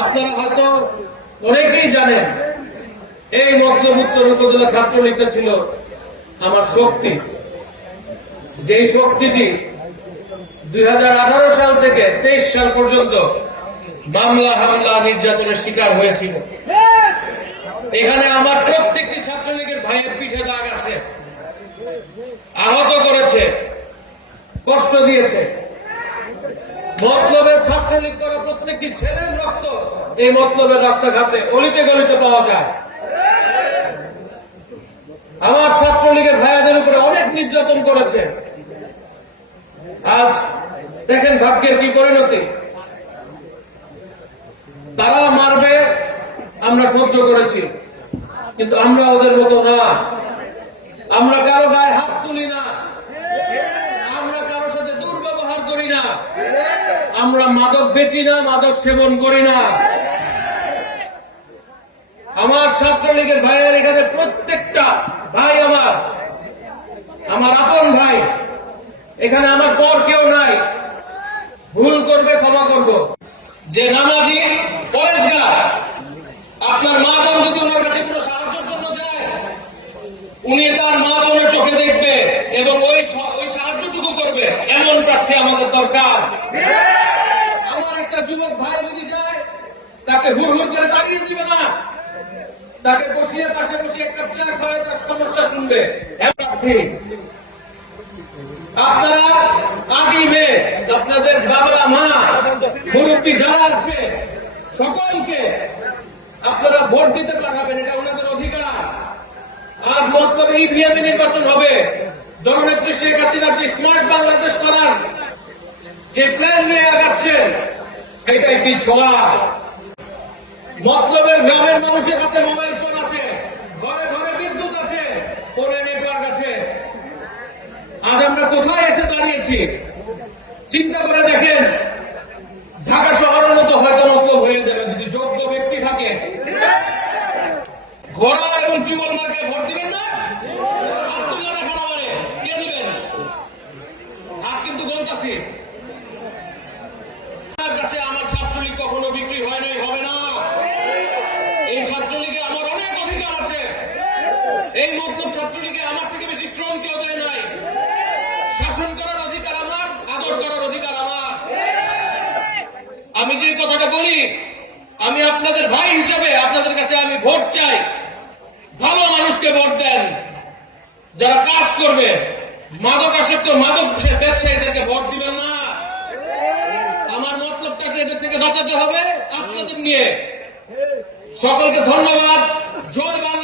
আপনারা হয়তো অনেকেই জানেন, এই মধ্যমুক্ত উপজেলা ছাত্রলীগটা ছিল, আমার শক্তি। যেই শক্তিটি দুই হাজার আঠারো সাল থেকে তেইশ সাল পর্যন্ত মামলা, হামলা, নির্যাতনের শিকার হয়েছিল। এখানে আমার প্রত্যেকটি ছাত্রলীগের ভাইয়ের পিঠে দাগ আছে। আহত করেছে, কষ্ট দিয়েছে। মতলবের ছাত্রলীগ করা প্রত্যেকটি ছেলের রক্ত এই মতলবের রাস্তাঘাটে অলিতে গলিতে পাওয়া যায়। আমার ছাত্রলীগের ভাইয়াদের উপরে অনেক নির্যাতন করেছে। আজ দেখেন ভাগ্যের কি পরিণতি। তারা মারবে, আমরা সহ্য করেছি, কিন্তু আমরা ওদের মতো না। আমরা কারও গায়ে হাত তুলি না আমরা কারোর সাথে দুর্ব্যবহার করি না আমরা মাদক বেচি না, মাদক সেবন করি না। আমার ছাত্রলীগের ভাইয়ের এখানে প্রত্যেকটা ভাই আমার আমার আপন ভাই, এখানে আমার পর কেউ নাই। ভুল করবে, ক্ষমা করব। যে নামাজি পরেশগা আপনার মা বোন যদি ওনার কাছে কোনো সাহায্যের জন্য যায়, উনি তার মা বোনের চোখে দেখবে এবং ওই ওই সাহায্যটুকু করবে। এমন প্রার্থী আমাদের দরকার আমার একটা যুবক ভাই যদি যায় তাকে হুর হুর করে তাড়িয়ে দিবে না। তাকে বসিয়ে পাশে বসিয়ে একটা চা খাওয়ায়, তার সমস্যা শুনবে। প্রার্থী আপনারা আগে আপনাদের বাবা, মা যারা আছে, সকলকে আপনারা ভোট দিতে এটা ওনাদের অধিকার। আজ মতলব ইভিএম নির্বাচন হবে। জননেত্রী শেখ যে স্মার্ট বাংলাদেশ করার যে প্ল্যান নিয়ে আগাচ্ছেন এটা একটি ছোঁয়া? মতলবের গ্রামের মানুষের কাছে মোবাইল ফোন আছে। ঘরে ঘরে বিদ্যুৎ আছে। ফোনে নেটওয়ার্ক আছে। আজ আমরা কোথায় এসে দাঁড়িয়েছি? চিন্তা করে দেখেন, ঢাকা শহরের মতো হয়তো মতলব হয়ে যাবে যদি যোগ্য ব্যক্তি থাকে। ঘোড়া এবং টিউবল মার্কে ভোট দিবেন না? হাত কিন্তু গমতাছি আমার কাছে আমার এই মতলব ছাত্রলীগে আমার থেকে বেশি শ্রম কেউ দেয় নাই। শাসন করার অধিকার আমার, আদর করার অধিকার আমার। আমি যে কথাটা বলি, আমি আপনাদের ভাই হিসেবে আপনাদের কাছে আমি ভোট চাই। ভালো মানুষকে ভোট দেন। যারা কাজ করবে, মাদক আসক্ত মাদক ব্যবসায়ীদেরকে ভোট দিবেন না। আমার মতলবটাকে এদের থেকে বাঁচাতে হবে? আপনাদের নিয়ে। সকলকে ধন্যবাদ। জয় বাংলা।